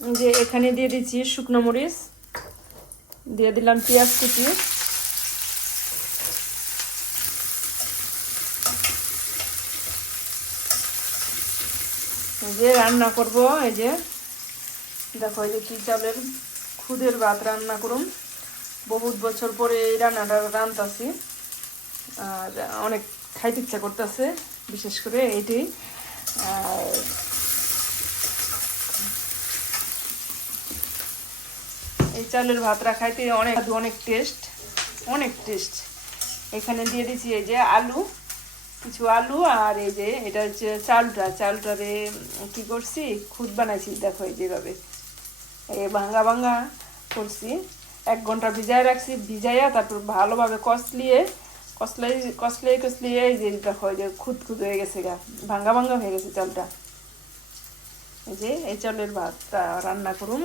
যে এখানে দিয়ে দিচ্ছি শুকনো মরিচ, দিয়ে দিলাম পেঁয়াজ কুচি। যে রান্না করব, এই যে দেখো, এই যে কি চালের খুদের ভাত রান্না করুন বহুত বছর পরে এই রান্নাটা রান্তাছি আর অনেক খাইতে ইচ্ছা করতেছে, বিশেষ করে এটি আর এই চালের ভাতটা খাইতে অনেক অনেক টেস্ট অনেক টেস্ট এখানে দিয়ে দিচ্ছি এই যে আলু, কিছু আলু আর এই যে এটা হচ্ছে চালটা। চালটারে কি করছি? খুদ বানাইছি, দেখো এই যেভাবে। এই ভাঙ্গা ভাঙ্গা করছি। এক ঘণ্টা ভিজায় রাখছি, ভিজাইয়া তারপর ভালোভাবে কষলিয়ে, কষলাই, কষলিয়ে কষলিয়ে এই যে দেখো যে খুদ খুদ হয়ে গেছে গা, ভাঙ্গা ভাঙ্গা হয়ে গেছে চালটা। এই যে এই চালের ভাতটা রান্না করুন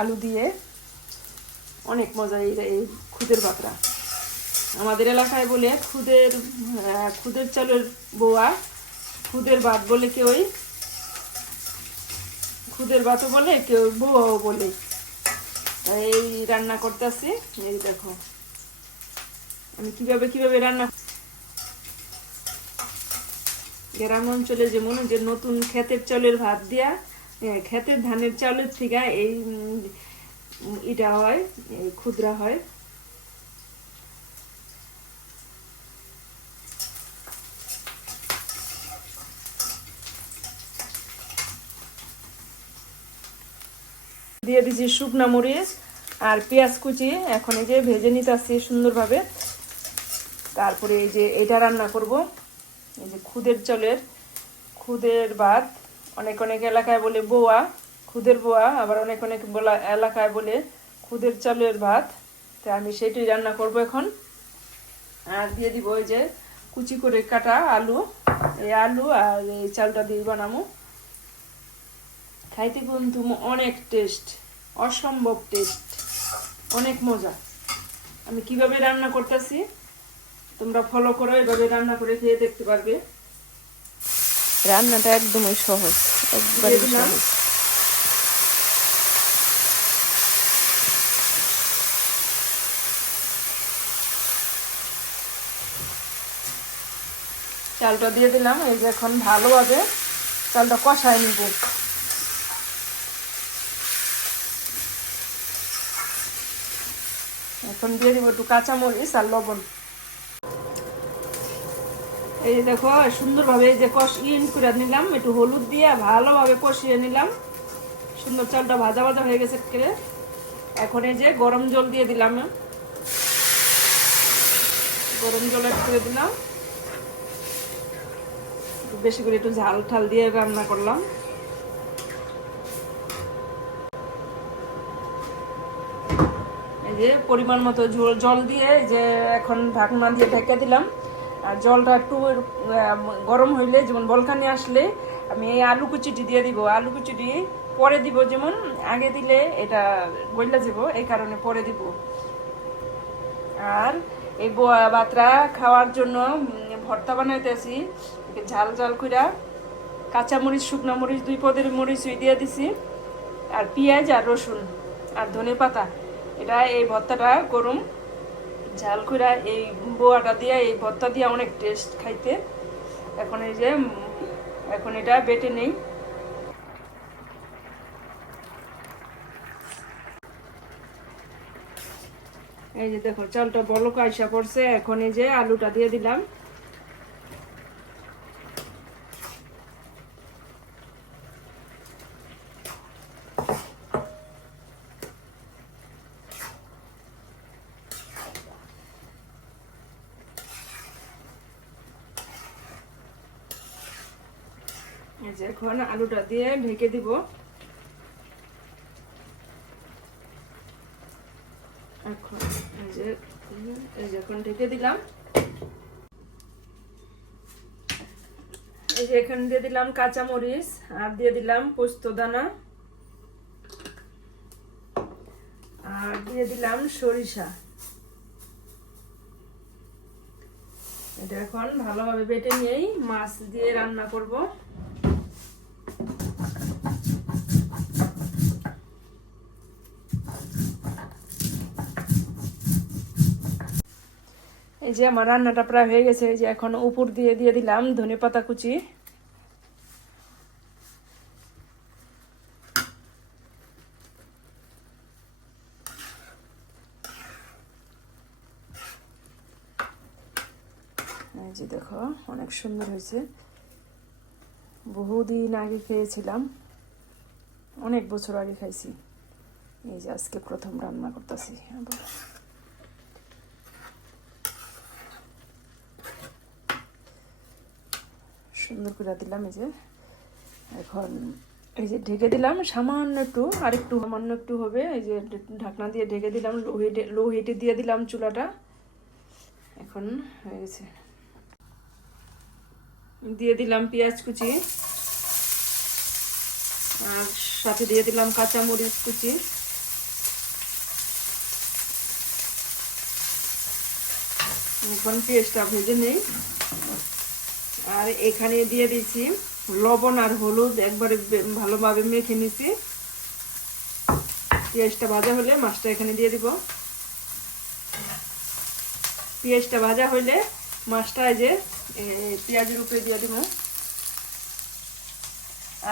আলু দিয়ে অনেক মজা এই খুদের ভাতটা আমাদের এলাকায় বলে খুদের খুদের চালের বোয়া, খুদের ভাত বলে কেউই, খুদের ভাতও বলে, কেউ বউও বলে। এই রান্না করতেছি, এই দেখো। আমি কীভাবে কীভাবে রান্না গ্রাম অঞ্চলে যেমন যে নতুন ক্ষেতের চালের ভাত দিয়া ক্ষেতের ধানের চালের থেকে এই ইটা হয় ক্ষুদ্রা হয়। দিয়ে দিচ্ছি শুকনা মরিচ আর পেঁয়াজ কুচি। এখন এই যে ভেজে নিতে আসছি সুন্দরভাবে। তারপরে এই যে এটা রান্না করব। এই যে খুদের চলের, খুদের ভাত। অনেক অনেক এলাকায় বলে বোয়া, খুদের বোয়া, আবার অনেক অনেক বলা এলাকায় বলে খুদের চালের ভাত। তা আমি সেটাই রান্না করব এখন। আর দিয়ে দিব ওই যে কুচি করে কাটা আলু, এই আলু আর এই চালটা দিয়ে বানাবো। খাইতে কিন্তু অনেক টেস্ট অসম্ভব টেস্ট অনেক মজা। আমি কীভাবে রান্না করতেছি, তোমরা ফলো করো, এভাবে রান্না করে খেয়ে দেখতে পারবে। রান্নাটা একদমই সহজ একবারে দিয়ে দিলাম। সহজ। চালটা দিয়ে দিলাম এই যে এখন ভালোভাবে চালটা কষায় নিব। এখন দিয়ে দিব একটু কাঁচামরিচ আর লবণ। এই যে দেখো, সুন্দরভাবে এই যে কষ ইন করে নিলাম, একটু হলুদ দিয়ে ভালোভাবে কষিয়ে নিলাম। সুন্দর চালটা ভাজা ভাজা হয়ে গেছে কেড়ে এখন এই যে গরম জল দিয়ে দিলাম। গরম জল অ্যাড করে দিলাম। বেশি করে একটু ঝাল ঠাল দিয়ে রান্না করলাম। এই যে পরিমাণ মতো জল দিয়ে যে এখন ঢাকনা দিয়ে ঢেকে দিলাম। জলটা একটু গরম হইলে, যেমন বলখানি আসলে, আমি এই আলু কুচিটি দিয়ে দিব। আলু কুচিটি পরে দিব, যেমন আগে দিলে এটা গইলা যাব, এই কারণে পরে দিব। আর এই বাতরা খাওয়ার জন্য ভর্তা বানাইতেছি। ঝাল ঝাল কইরা কাঁচা মরিচ শুকনো মরিচ, দুই পদের মরিচ ওই দিয়ে দিছি। আর পেঁয়াজ আর রসুন আর ধনে পাতা। এটা এই ভর্তাটা গরম ঝাল কুড়া এই বোয়াটা দিয়ে, এই ভর্তা দিয়ে অনেক টেস্ট খাইতে। এখন এই যে, এখন এটা বেটে নেই। এই যে দেখো, চালটা বলক আইসা পড়ছে, এখন এই যে আলুটা দিয়ে দিলাম। এখন আলুটা দিয়ে ঢেকে দিব। এখন ঢেকে দিলাম। এই যে এখানে দিয়ে দিলাম কাঁচা মরিচ আর দিয়ে দিলাম পোস্ত দানা। আর দিয়ে দিলাম সরিষা। এটা এখন ভালোভাবে বেটে নিয়েই মাছ দিয়ে রান্না করব। এই যে আমার রান্নাটা প্রায় হয়ে গেছে, এই যে এখন উপর দিয়ে দিয়ে দিলাম ধনে পাতা কুচি। এই যে দেখো, অনেক সুন্দর হয়েছে। বহুদিন আগে খেয়েছিলাম। অনেক বছর আগে খাইছি। এই যে আজকে প্রথম রান্না করতেছি। আবার সুন্দর করে দিলাম এই যে। এখন এই যে ঢেকে দিলাম সামান্য একটু আর একটু সামান্য একটু হবে। এই যে ঢাকনা দিয়ে ঢেকে দিলাম লো হিটে লো হিটে দিয়ে দিলাম চুলাটা। এখন হয়ে গেছে। দিয়ে দিলাম পেঁয়াজ কুচি। আর সাথে দিয়ে দিলাম কাঁচা মরিচ কুচি। এখন পেঁয়াজটা ভেজে নেই। আর এখানে দিয়ে দিয়েছি লবণ আর হলুদ, একবারে ভালোভাবে মেখে নিছি। পেঁয়াজটা ভাজা হলে মাছটা এখানে দিয়ে দিব। পেঁয়াজটা ভাজা হইলে মাছটা যে পেঁয়াজের উপরে দিয়ে দিব।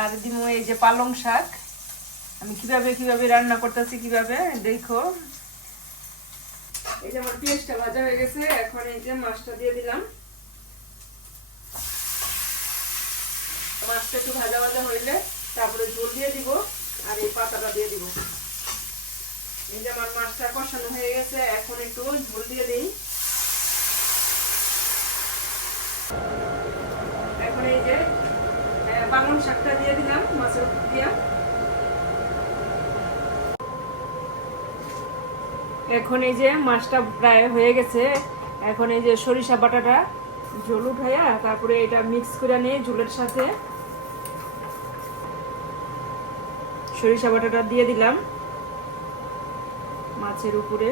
আর দিব এই যে পালং শাক। আমি কীভাবে কীভাবে রান্না করতেছি, কীভাবে, দেখো। এই যে আমার পেঁয়াজটা ভাজা হয়ে গেছে, এখন এই যে মাছটা দিয়ে দিলাম। মাছটা একটু ভাজা ভাজা হইলে তারপরে ঝোল দিয়ে দিব আর এই পাতাটা দিয়ে দিব। এই যে আমার মাছটা কষানো হয়ে গেছে, এখন একটু ঝোল দিয়ে দিই। এখন এই যে শাকটা দিয়ে দিলাম, মাছের দিয়া। এখন এই যে মাছটা প্রায় হয়ে গেছে। এখন এই যে সরিষা বাটাটা, ঝোল উঠাইয়া তারপরে এটা মিক্স করে নিয়ে ঝোলের সাথে সরিষা বাটাটা দিয়ে দিলাম মাছের উপরে।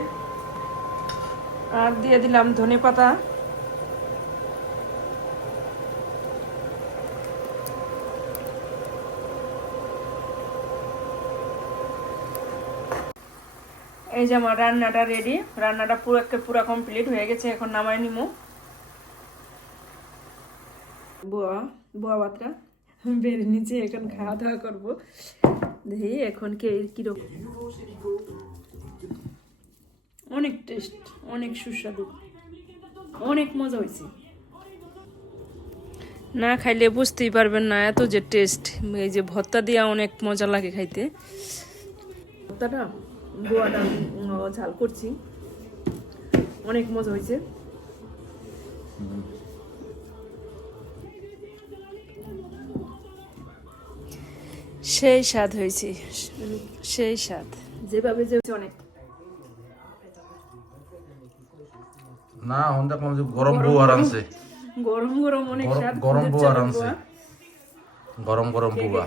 আর দিয়ে দিলাম ধনে পাতা এই যে আমার রান্নাটা রেডি রান্নাটা পুরো একটা পুরো কমপ্লিট হয়ে গেছে এখন নামাই নিমু। বুয়া বুয়া ভাতটা বেড়ে নিচে এখন খাওয়া দাওয়া করব। দেখি এখন কে কীরকম। অনেক টেস্ট অনেক সুস্বাদু। অনেক মজা হয়েছে। না খাইলে বুঝতেই পারবেন না এত যে টেস্ট এই যে ভর্তা দিয়া অনেক মজা লাগে খাইতে। ভর্তাটা? গোয়াটা ঝাল করছি। অনেক মজা হয়েছে। সেই স্বাদ হয়েছে। সেই স্বাদ। যেভাবে যে অনেক। না এখন দেখলাম যে গরম বউ আর আনছে গরম গরম অনেক গরম- স্বাদ। গরম বউ আর আনছে। গরম গরম বুয়া